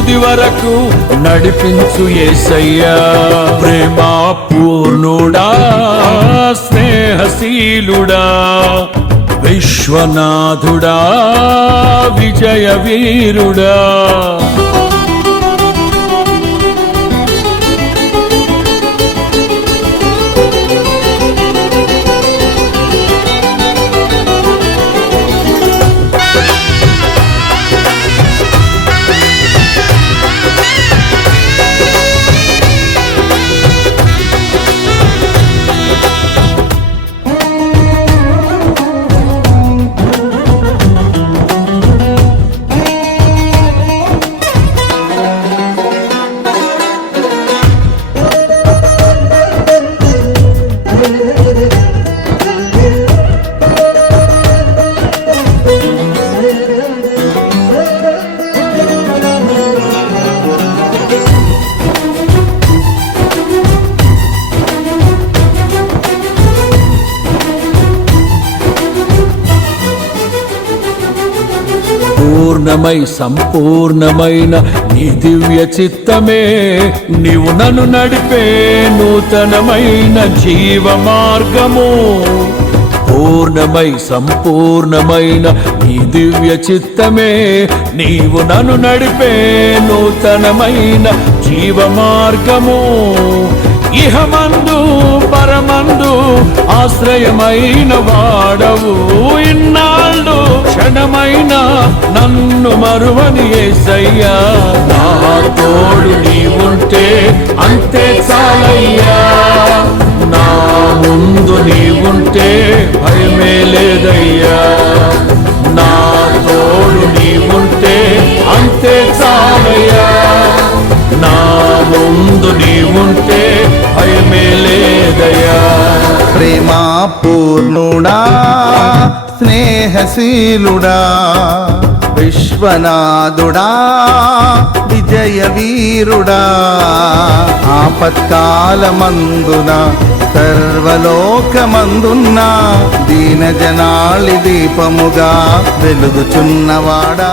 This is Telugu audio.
తుది వరకు నడిపించు యేసయ్యా. ప్రేమా పూర్ణుడా, స్నేహశీలుడా, విశ్వనాథుడా, విజయ వీరుడా. పూర్ణమై సంపూర్ణమైన నీ దివ్య చిత్తమే నీవు నన్ను నడిపే నూతనమైన జీవ మార్గము. పూర్ణమై సంపూర్ణమైన నీ దివ్య చిత్తమే నీవు నన్ను నడిపే నూతనమైన జీవ మార్గము. ఇహమందు పరమందు ఆశ్రయమైన వాడవు, ఇన్నాళ్ళు క్షణమైన నన్ను మరువని యేసయ్యా. నా తోడు నీవుంటే అంతే చాలయ్యా, నా ముందు నీవుంటే భయమే లేదయ్యా. నా తోడు నీవుంటే అంతే చాలయ్యా, నా ముందు నీవుంటే భయమే లేదయ్యా. ప్రేమా పూర్ణుడా, స్నేహశీలుడా, విశ్వనాథుడా, విజయ వీరుడా. ఆపత్కాలమందున సర్వలోకమందున్న దీన జనాళి దీపముగా వెలుగుచున్నవాడా.